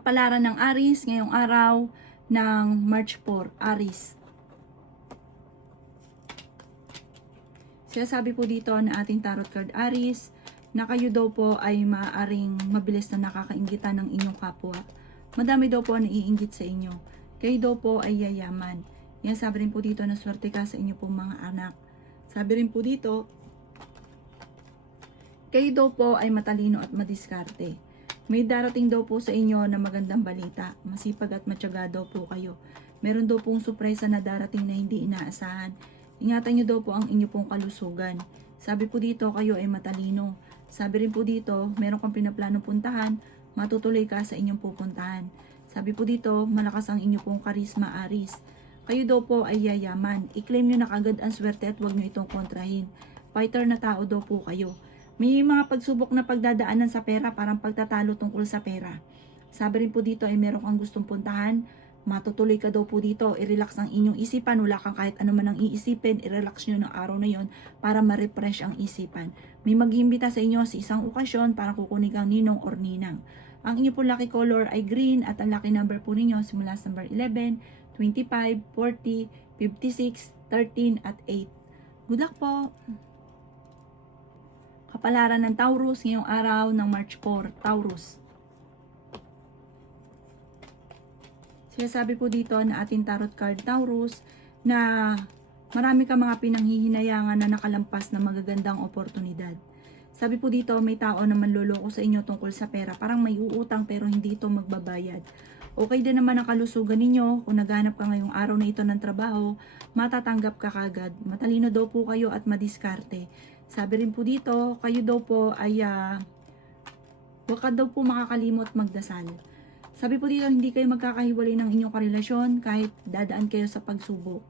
Kapalaran ng Aries ngayong araw ng March 4, Aries. Sinasabi po dito na ating tarot card Aries na kayo daw po ay maaaring mabilis na nakakainggitan ng inyong kapwa. Madami daw po ang naiinggit sa inyo. Kayo daw po ay yayaman. Yan, sabi rin po dito na swerte ka sa inyo pong mga anak. Sabi rin po dito, kayo daw po ay matalino at madiskarte. May darating daw po sa inyo na magandang balita. Masipag at matyaga daw po kayo. Meron daw pong sorpresa na darating na hindi inaasahan. Ingatan nyo daw po ang inyo pong kalusugan. Sabi po dito, kayo ay matalino. Sabi rin po dito, meron kang pinaplanong puntahan, matutuloy ka sa inyong pupuntahan. Sabi po dito, malakas ang inyo pong karisma, Aries. Kayo daw po ay yayaman. I-claim nyo na kagad ang swerte at huwag nyo itong kontrahin. Fighter na tao daw po kayo. May mga pagsubok na pagdadaanan sa pera, parang pagtatalo tungkol sa pera. Sabi rin po dito ay meron kang gustong puntahan, matutuloy ka daw po dito, i-relax ang inyong isipan, wala kang kahit ano man ang iisipin, i-relax nyo ng araw na yon para ma-refresh ang isipan. May mag-iimbita sa inyo sa isang okasyon para kukunin kang ninong or ninang. Ang inyo po lucky color ay green at ang lucky number po ninyo simula sa number 11, 25, 40, 56, 13 at 8. Good luck po! Kapalaran ng Taurus ngayong araw ng March 4, Taurus. Sinasabi po dito na ating tarot card Taurus na marami ka mga pinanghihinayangan na nakalampas na magagandang oportunidad. Sabi po dito, may tao na manloloko sa inyo tungkol sa pera. Parang may uutang pero hindi ito magbabayad. Okay din naman ang kalusugan ninyo. Kung naghanap ka ngayong araw na ito ng trabaho, matatanggap ka kagad. Matalino daw po kayo at madiskarte. Sabi rin po dito, kayo daw po ay huwag ka daw po makakalimot magdasal. Sabi po dito, hindi kayo magkakahiwalay ng inyong karelasyon kahit dadaan kayo sa pagsubok.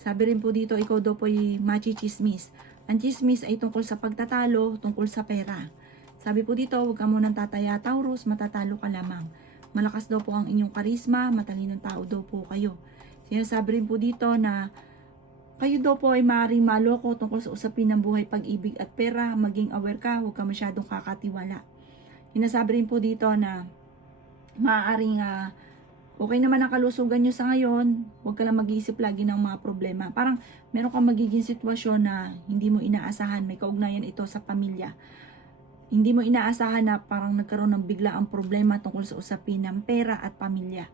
Sabi rin po dito, ikaw daw po ay machichismis. Ang chismis ay tungkol sa pagtatalo, tungkol sa pera. Sabi po dito, huwag ka munang tataya, Taurus, matatalo ka lamang. Malakas daw po ang inyong karisma, matalinong tao daw po kayo. Sinasabi rin po dito na kayo daw po ay maaaring maloko tungkol sa usapin ng buhay, pag-ibig at pera. Maging aware ka, huwag ka masyadong kakatiwala. Sinasabi rin po dito na maaaring okay naman ang kalusugan nyo sa ngayon, huwag ka lang mag-iisip lagi ng mga problema. Parang meron kang magiging sitwasyon na hindi mo inaasahan, may kaugnayan ito sa pamilya. Hindi mo inaasahan na parang nagkaroon ng bigla ang problema tungkol sa usapin ng pera at pamilya.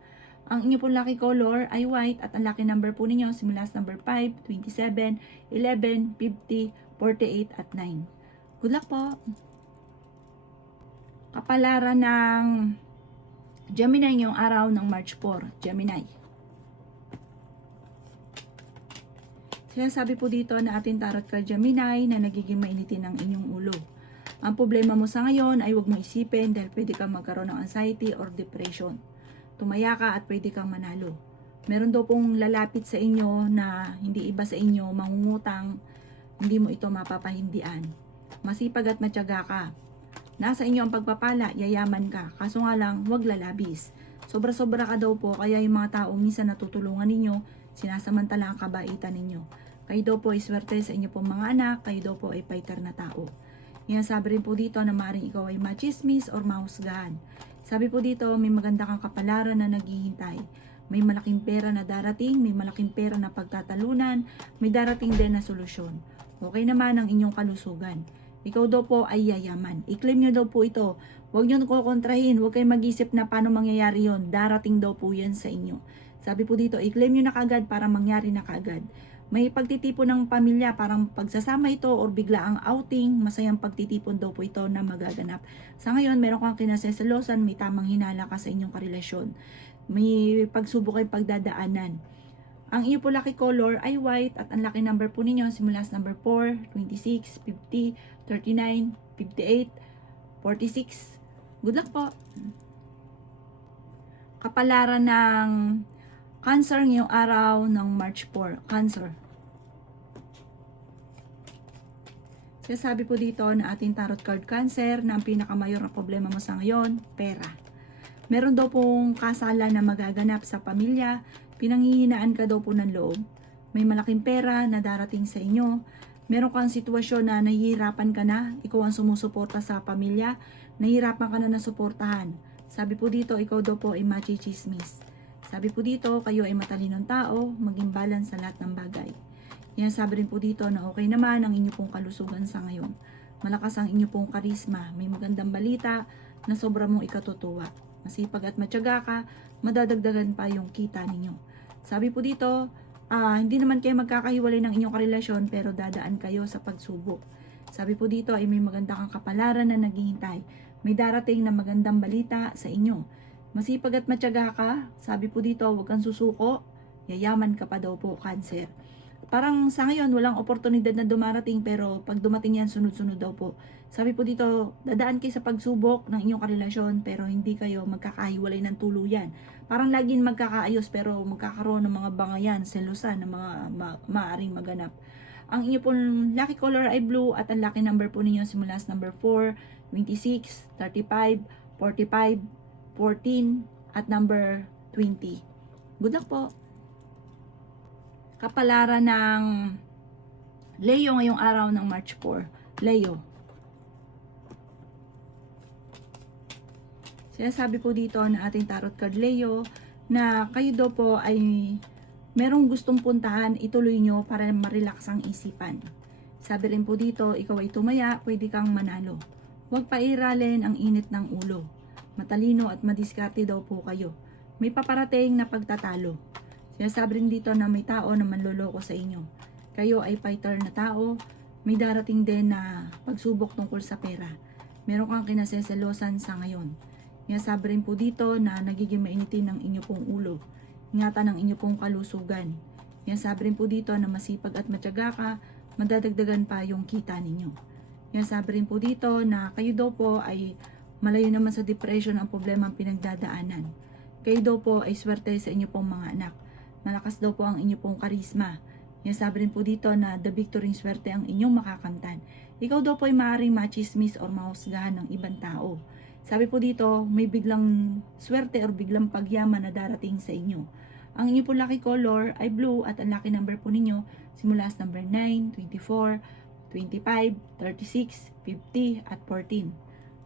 Ang inyo pong lucky color ay white at ang lucky number po ninyo simula sa number 5, 27, 11, 50, 48 at 9. Good luck po! Kapalaran ng Gemini ngayong araw ng March 4, Gemini. Sinasabi po dito na ating tarot card Gemini na nagiging mainitin ang inyong ulo. Ang problema mo sa ngayon ay huwag mo isipin dahil pwede kang magkaroon ng anxiety or depression. Tumaya ka at pwede kang manalo. Meron daw pong lalapit sa inyo na hindi iba sa inyo, mangungutang, hindi mo ito mapapahindian. Masipag at matyaga ka. Nasa inyo ang pagpapala, yayaman ka. Kaso nga lang, huwag lalabis. Sobra-sobra ka daw po, kaya yung mga tao minsan natutulungan ninyo, sinasamantala ang kabaitan ninyo. Kayo daw po ay swerte sa inyo pong mga anak, kayo daw po ay fighter na tao. Yan, sabi rin po dito na maaaring ikaw ay machismis or mahusgahan. Sabi po dito, may maganda kang kapalaran na naghihintay. May malaking pera na darating, may malaking pera na pagtatalunan, may darating din na solusyon. Okay naman ang inyong kalusugan. Ikaw daw po ay yayaman. I-claim nyo daw po ito. Huwag nyo kukontrahin. Huwag kayong mag-isip na paano mangyayari yon. Darating daw po yan sa inyo. Sabi po dito, i-claim nyo na kagad para mangyari na kagad. May pagtitipon ng pamilya, parang pagsasama ito or bigla ang outing, masayang pagtitipon daw po ito na magaganap. Sa ngayon, meron kang kinasesalosan, may tamang hinala ka sa inyong karelasyon. May pagsubok kayong pagdadaanan. Ang iyo po lucky color ay white at ang lucky number po ninyo simula sa number 4, 26, 50, 39, 58, 46. Good luck po! Kapalaran ng Cancer ngayong araw ng March 4. Cancer. Sinasabi po dito na ating tarot card Cancer na ang pinakamayor na problema mo sa ngayon, pera. Meron daw pong kasalan na magaganap sa pamilya, pinanghihinaan ka daw po ng loob. May malaking pera na darating sa inyo. Meron kang sitwasyon na nahihirapan ka na, ikaw ang sumusuporta sa pamilya, nahihirapan ka na suportahan. Sabi po dito, ikaw daw po ay machichismis. Sabi po dito, kayo ay matalinong tao, maging balance sa lahat ng bagay. Yan, sabi rin po dito na okay naman ang inyo pong kalusugan sa ngayon. Malakas ang inyo pong karisma, may magandang balita na sobra mong ikatutuwa. Masipag at matyaga ka, madadagdagan pa yung kita ninyo. Sabi po dito, hindi naman kayo magkakahiwalay ng inyong karelasyon pero dadaan kayo sa pagsubok. Sabi po dito ay may maganda kang kapalaran na naghihintay. May darating na magandang balita sa inyo. Masipag at matyaga ka, sabi po dito, huwag kang susuko, yayaman ka pa daw po, Cancer. Parang sa ngayon, walang oportunidad na dumarating pero pag dumating yan, sunod-sunod daw po. Sabi po dito, dadaan kayo sa pagsubok ng inyong karelasyon pero hindi kayo magkakahiwalay ng tuluyan. Parang laging magkakaayos pero magkakaroon ng mga bangayan, selusan na mga maaaring maganap. Ang inyo pong lucky color ay blue at ang lucky number po ninyo simula sa number 4, 26, 35, 45, 14 at number 20. Good luck po! Kapalaran ng Leo ngayong araw ng March 4. Leo. Sinasabi po dito na ating tarot card Leo na kayo daw po ay merong gustong puntahan, ituloy nyo para ma-relax ang isipan. Sabi rin po dito, ikaw ay tumaya, pwede kang manalo. Huwag pairalin ang init ng ulo. Matalino at madiskarte daw po kayo. May paparating na pagtatalo. Sinasabi rin dito na may tao na manloloko sa inyo. Kayo ay fighter na tao. May darating din na pagsubok tungkol sa pera. Meron kang kinaseselosan sa ngayon. Sinasabi rin po dito na nagiging mainitin ng inyo pong ulo. Ingatan ang inyo pong kalusugan. Sinasabi rin po dito na masipag at matyaga ka, madadagdagan pa yung kita ninyo. Sinasabi rin po dito na kayo daw po ay malayo naman sa depression ang problema ang pinagdadaanan. Kayo daw po ay swerte sa inyo pong mga anak. Malakas daw po ang inyo pong karisma. Sinasabi rin po dito na the victory swerte ang inyong makakamtan. Ikaw daw po ay maaaring machismis or mahusgahan ng ibang tao. Sabi po dito, may biglang swerte or biglang pagyaman na darating sa inyo. Ang inyo po lucky color ay blue at ang lucky number po ninyo simula sa number 9, 24, 25, 36, 50 at 14.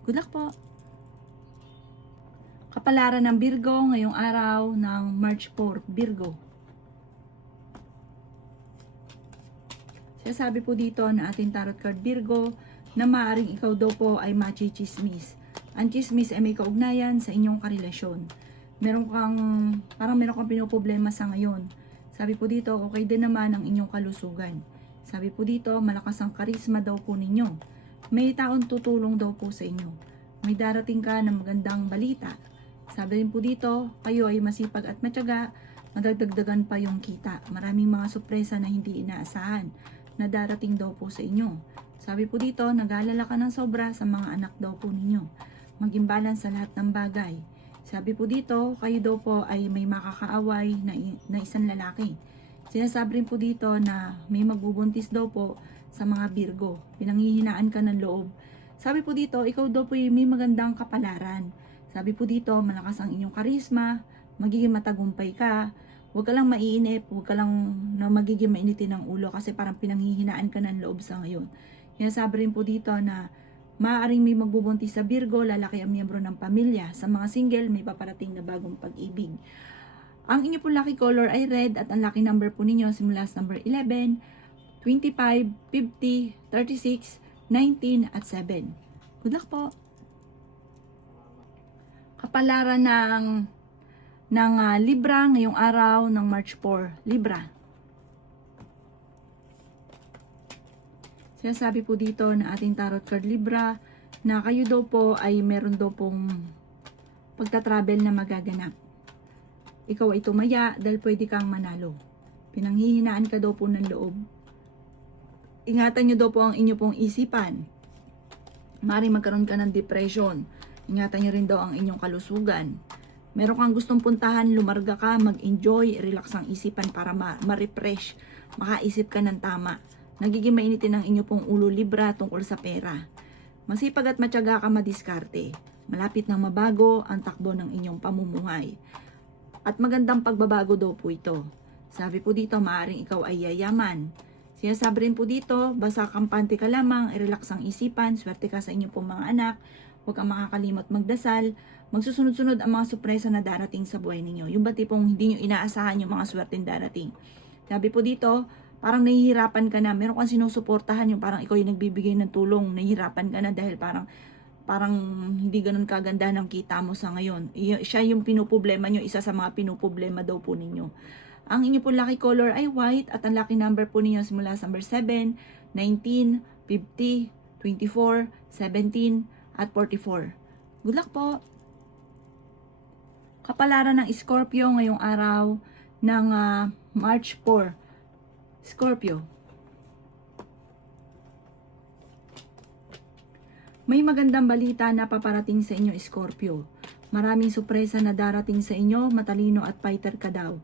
Good luck po! Kapalaran ng Virgo ngayong araw ng March 4, Virgo. Sabi po dito na ating tarot card Virgo na maaaring ikaw daw po ay machichismis. Ang chismis ay may kaugnayan sa inyong karelasyon. Parang meron kang pinoproblema sa ngayon. Sabi po dito, okay din naman ang inyong kalusugan. Sabi po dito, malakas ang karisma daw po ninyo. May taong tutulong daw po sa inyo. May darating ka ng magandang balita. Sabi rin po dito, kayo ay masipag at matyaga, madagdagdagan pa yung kita. Maraming mga sorpresa na hindi inaasahan na darating daw po sa inyo. Sabi po dito, nag-aalala ka ng sobra sa mga anak daw po ninyo. Maging balance sa lahat ng bagay. Sabi po dito, kayo daw po ay may makakaaway na isang lalaki. Sinasabi rin po dito na may magbubuntis daw po sa mga Virgo. Pinanghihinaan ka ng loob. Sabi po dito, ikaw daw po ay may magandang kapalaran. Sabi po dito, malakas ang inyong karisma, magiging matagumpay ka, huwag ka lang maiinip, huwag ka lang na magiging mainitin ng ulo kasi parang pinanghihinaan ka ng loob sa ngayon. Sabi rin po dito na maaaring may magbubuntis sa Virgo, lalaki ang miyembro ng pamilya. Sa mga single, may paparating na bagong pag-ibig. Ang inyo po lucky color ay red at ang lucky number po ninyo simula sa number 11, 25, 50, 36, 19 at 7. Good luck po! Kapalaran ng Libra ngayong araw ng March 4. Libra. Sinasabi po dito na ating tarot card Libra na kayo daw po ay meron daw pong pagta-travel na magaganap. Ikaw ay tumaya dahil pwede kang manalo. Pinanghihinaan ka daw po ng loob. Ingatan nyo daw po ang inyo pong isipan. Maaaring magkaroon ka ng depression. Ingatan nyo rin daw ang inyong kalusugan. Meron kang gustong puntahan, lumarga ka, mag-enjoy, relax ang isipan para ma-refresh, makaisip ka ng tama. Nagiging mainitin ang inyo pong ulo Libra tungkol sa pera. Masipag at matyaga ka madiskarte. Malapit nang mabago ang takbo ng inyong pamumuhay. At magandang pagbabago daw po ito. Sabi po dito, maaaring ikaw ay yayaman. Sinasabi rin po dito, basta kampante ka lamang, i-relax ang isipan, swerte ka sa inyong pong mga anak, Huwag kang makakalimot magdasal. Magsusunod-sunod ang mga sorpresa na darating sa buhay ninyo. Yung ba tipong hindi nyo inaasahan yung mga swerteng darating. Sabi po dito, parang nahihirapan ka na, meron kang sinusuportahan, yung parang ikaw yung nagbibigay ng tulong, nahihirapan ka na dahil parang hindi ganun kaganda ng kita mo sa ngayon. Siya yung pinuproblema nyo, isa sa mga pinuproblema daw po ninyo. Ang inyo po lucky color ay white at ang lucky number po ninyo simula sa number 7, 19, 50, 24, 17, at 44. Good luck po! Kapalaran ng Scorpio ngayong araw ng March 4. Scorpio. May magandang balita na paparating sa inyo, Scorpio. Maraming sorpresa na darating sa inyo, matalino at fighter ka daw.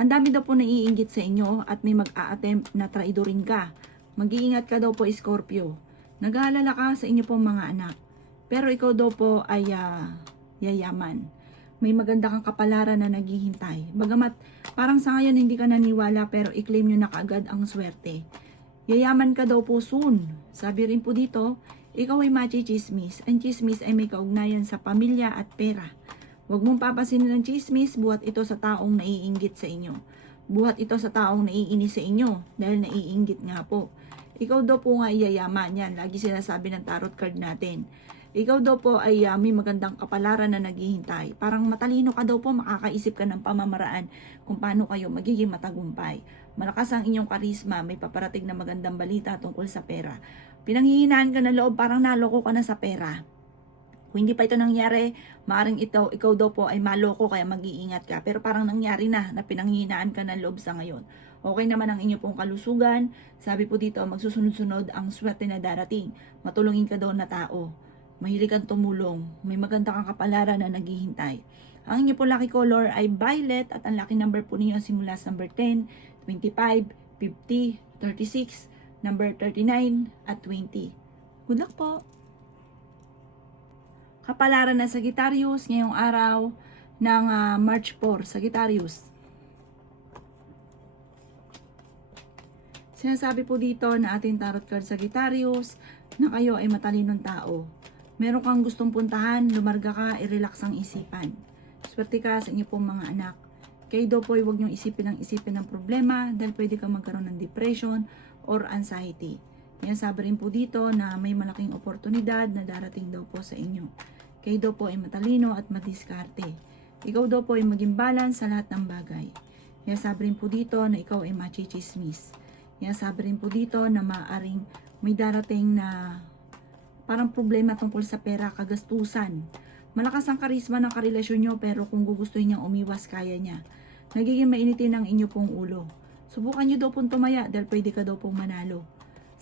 Ang dami daw po naiinggit sa inyo at may mag-a-attempt na traidorin ka. Mag-iingat ka daw po, Scorpio. Nag-aalala ka sa inyo pong mga anak. Pero ikaw daw po ay yayaman. May maganda kang kapalaran na naghihintay. Bagamat parang sa ngayon hindi ka naniwala pero i-claim nyo na kaagad ang swerte. Yayaman ka daw po soon. Sabi rin po dito, ikaw ay machi-chismis. Ang chismis ay may kaugnayan sa pamilya at pera. Huwag mong papasinin ng chismis buhat ito sa taong naiinggit sa inyo. Buhat ito sa taong naiinis sa inyo dahil naiinggit nga po. Ikaw daw po nga yayaman. Yan, lagi sinasabi ng tarot card natin. Ikaw daw po ay may magandang kapalaran na naghihintay. Parang matalino ka daw po, makakaisip ka ng pamamaraan kung paano kayo magiging matagumpay. Malakas ang inyong karisma, may paparating na magandang balita tungkol sa pera. Pinanghihinaan ka ng loob, parang naloko ka na sa pera. Kung hindi pa ito nangyari, maaaring ikaw daw po ay maloko kaya mag-iingat ka. Pero parang nangyari na pinanghihinaan ka ng loob sa ngayon. Okay naman ang inyo pong kalusugan. Sabi po dito, magsusunod-sunod ang swerte na darating. Matulungin ka daw na tao. Mahilig kang tumulong. May maganda kang kapalaran na naghihintay. Ang inyo po lucky color ay violet at ang lucky number po niyo simula sa number 10, 25, 50, 36, number 39, at 20. Good luck po! Kapalaran na Sagittarius ngayong araw ng March 4. Sagittarius. Sinasabi po dito na ating tarot card Sagittarius na kayo ay matalinong tao. Meron kang gustong puntahan, lumarga ka, i-relax ang isipan. Swerte ka sa inyo pong mga anak. Kayo daw po ay huwag niyong isipin ng problema dahil pwede kang magkaroon ng depression or anxiety. Yan, sabi rin po dito na may malaking oportunidad na darating daw po sa inyo. Kayo daw po ay matalino at madiskarte. Ikaw daw po ay maging balance sa lahat ng bagay. Yan, sabi rin po dito na ikaw ay machichismis. Yan, sabi rin po dito na maaaring may darating na parang problema tungkol sa pera, kagastusan. Malakas ang karisma ng karelasyon nyo pero kung gugustuhin niyang umiwas, kaya niya. Nagiging mainitin ang inyo pong ulo. Subukan nyo daw pong tumaya dahil pwede ka daw pong manalo.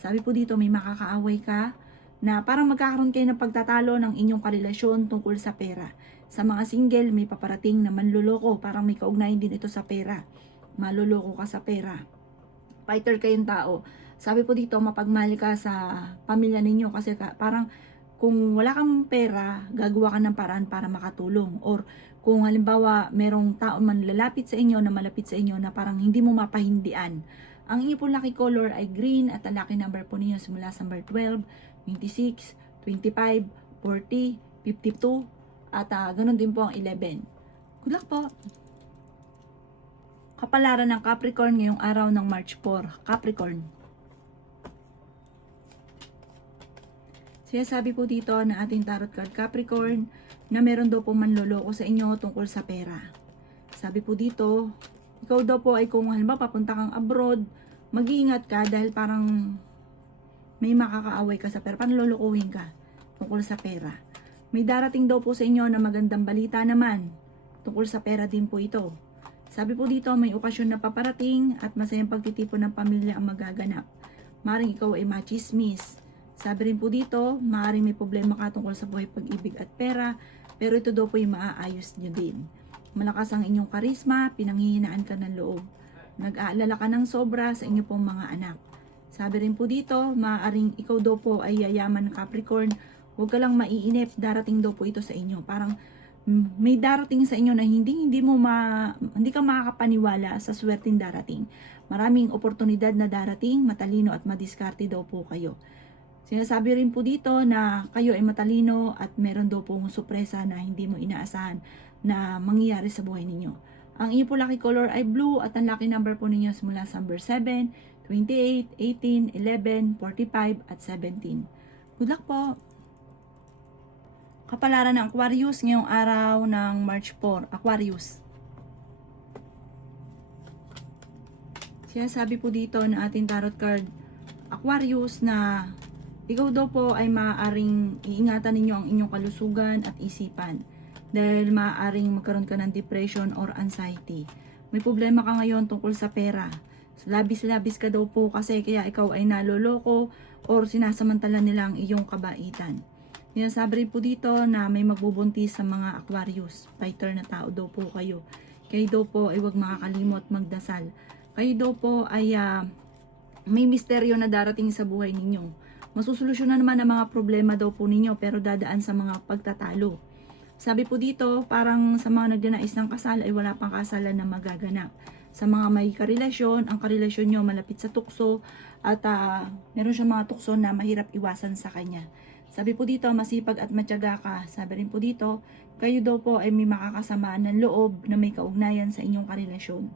Sabi po dito may makakaaway ka na parang magkakaroon kayo ng pagtatalo ng inyong karelasyon tungkol sa pera. Sa mga single may paparating na manluloko, parang may kaugnayan din ito sa pera. Maluloko ka sa pera. Fighter kayong tao. Sabi po dito, mapagmahal ka sa pamilya ninyo kasi parang kung wala kang pera, gagawa ka ng paraan para makatulong. Or kung halimbawa merong tao man lalapit sa inyo, na malapit sa inyo na parang hindi mo mapahindian. Ang inyo po lucky color ay green at ang lucky number po ninyo simula sa number 12, 26, 25, 40, 52 at ganun din po ang 11. Good luck po! Kapalaran ng Capricorn ngayong araw ng March 4. Capricorn. Sabi po dito na ating tarot card Capricorn na meron daw po manloloko sa inyo tungkol sa pera. Sabi po dito, ikaw daw po ay kung halimbawa papunta kang abroad, mag-iingat ka dahil parang may makakaaway ka sa pera, panlolokohin ka tungkol sa pera. May darating daw po sa inyo na magandang balita naman tungkol sa pera din po ito. Sabi po dito, may okasyon na paparating at masayang pagtitipon ng pamilya ang magaganap. Maring ikaw ay machismis. Sabi rin po dito, maaaring may problema ka tungkol sa buhay, pag-ibig at pera, pero ito daw po yung maaayos nyo din. Malakas ang inyong karisma, pinanghihinaan ka ng loob. Nag-aalala ka ng sobra sa inyo pong mga anak. Sabi rin po dito, maaaring ikaw daw po ay yayaman Capricorn, huwag ka lang maiinip, darating daw po ito sa inyo. Parang may darating sa inyo na hindi ka makakapaniwala sa swerteng darating. Maraming oportunidad na darating, matalino at madiskarte daw po kayo. Sinasabi rin po dito na kayo ay matalino at meron daw pong sorpresa na hindi mo inaasahan na mangyayari sa buhay ninyo. Ang inyo po lucky color ay blue at ang lucky number po ninyo simula sa number 7, 28, 18, 11, 45 at 17. Good luck po! Kapalaran ng Aquarius ngayong araw ng March 4. Aquarius. Sinasabi po dito na ating tarot card Aquarius na ikaw daw po ay maaaring iingatan ninyo ang inyong kalusugan at isipan dahil maaaring magkaroon ka ng depression or anxiety. May problema ka ngayon tungkol sa pera. Labis-labis ka daw po kasi kaya ikaw ay naloloko or sinasamantala nila ang iyong kabaitan. Sinasabi rin po dito na may magbubuntis sa mga Aquarius. Fighter na tao daw po kayo. Kayo daw po ay huwag makakalimot magdasal. Kayo daw po ay may misteryo na darating sa buhay ninyo. Masusolusyonan naman ang mga problema daw po ninyo pero dadaan sa mga pagtatalo. Sabi po dito, parang sa mga nagdanais ng kasal ay wala pang kasalan na magaganap. Sa mga may karelasyon, ang karelasyon nyo malapit sa tukso at meron siyang mga tukso na mahirap iwasan sa kanya. Sabi po dito, masipag at matyaga ka. Sabi rin po dito, kayo daw po ay may makakasamaan ng loob na may kaugnayan sa inyong karelasyon.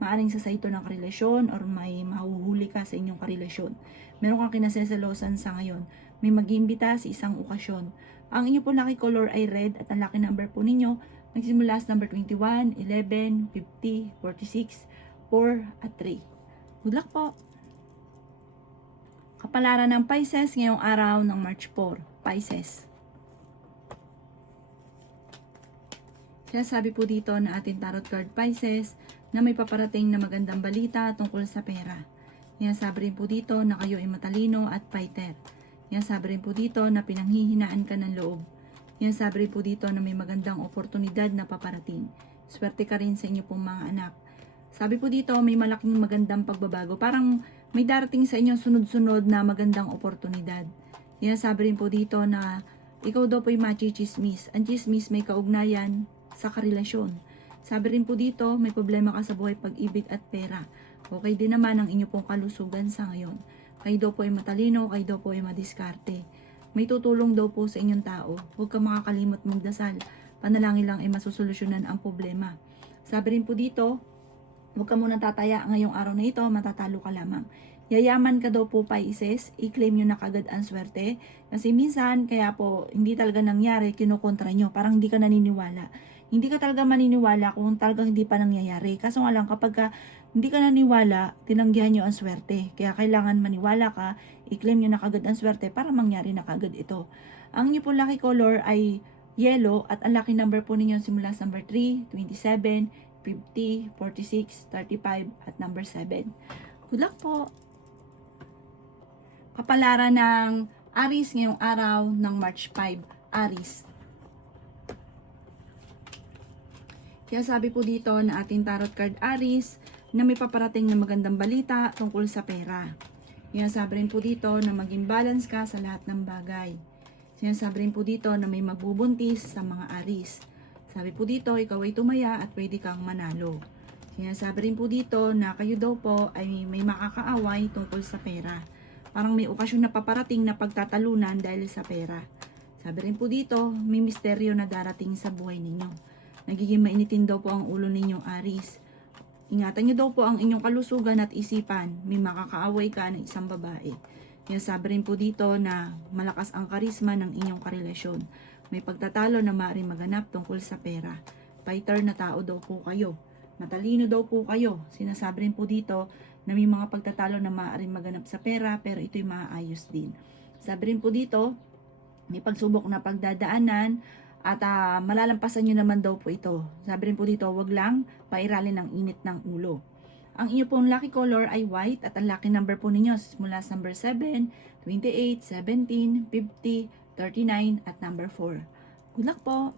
Maaring sa ito ng karelasyon or may mahuhuli ka sa inyong karelasyon. Meron kang kinasesalosan sa ngayon. May mag-iimbita sa isang okasyon. Ang inyo po lucky color ay red at ang lucky number po ninyo nagsimula sa number 21, 11, 50, 46, 4 at 3. Good luck po! Kapalaran ng Pisces ngayong araw ng March 4. Pisces. Sinasabi po dito na ating tarot card Pisces na may paparating na magandang balita tungkol sa pera. Sinasabi rin po dito na kayo ay matalino at fighter. Sinasabi rin po dito na pinanghihinaan ka ng loob. Sinasabi rin po dito na may magandang oportunidad na paparating. Swerte ka rin sa inyo pong mga anak. Sabi po dito may malaking magandang pagbabago. Parang may darating sa inyo sunod-sunod na magandang oportunidad. Sinasabi rin po dito na ikaw daw po ay machichismis. Ang chismis may kaugnayan sa karelasyon. Sabi rin po dito, may problema ka sa buhay, pag-ibig at pera. Okay din naman ang inyo pong kalusugan sa ngayon. Kayo daw po ay matalino, kayo daw po ay madiskarte. May tutulong daw po sa inyong tao. Huwag ka makakalimot magdasal. Panalangin lang ay masusolusyonan ang problema. Sabi rin po dito, huwag ka muna tataya ngayong araw na ito, matatalo ka lamang. Yayaman ka daw po Pisces, i-claim nyo na kagad ang swerte. Kasi minsan, kaya po, hindi talaga nangyari, kinukontra nyo. Parang hindi ka naniniwala. Hindi ka talaga maniniwala kung talagang hindi pa nangyayari. Kaso nga lang, kapag hindi ka naniniwala, tinanggihan nyo ang swerte. Kaya kailangan maniwala ka, i-claim nyo na kagad ang swerte para mangyari na kagad ito. Ang inyo po lucky color ay yellow at ang lucky number po ninyo simula sa number 3, 27, 50, 46, 35 at number 7. Good luck po! Kapalaran ng Aries ngayong araw ng March 5. Aries. Kaya sabi po dito na ating tarot card Aries na may paparating na magandang balita tungkol sa pera. Sinasabi rin po dito na maging balance ka sa lahat ng bagay. Sinasabi rin po dito na may magbubuntis sa mga Aries. Sabi po dito, ikaw ay tumaya at pwede kang manalo. Sinasabi rin po dito na kayo daw po ay may makakaaway tungkol sa pera. Parang may okasyon na paparating na pagtatalunan dahil sa pera. Sabi rin po dito, may misteryo na darating sa buhay ninyo. Nagiging mainitin daw po ang ulo ninyong Aries. Ingatan nyo daw po ang inyong kalusugan at isipan. May makakaaway ka ng isang babae. Sinasabi rin po dito na malakas ang karisma ng inyong karelasyon. May pagtatalo na maaaring maganap tungkol sa pera. Fighter na tao daw po kayo. Matalino daw po kayo. Sinasabi rin po dito na may mga pagtatalo na maaaring maganap sa pera pero ito'y maaayos din. Sabi rin po dito, may pagsubok na pagdadaanan at malalampasan nyo naman daw po ito. Sabi rin po dito, wag lang pairalin ng init ng ulo. Ang inyo pong lucky color ay white at ang lucky number po ninyo mula sa number 7, 28, 17, 50, 39 at number 4. Good luck po!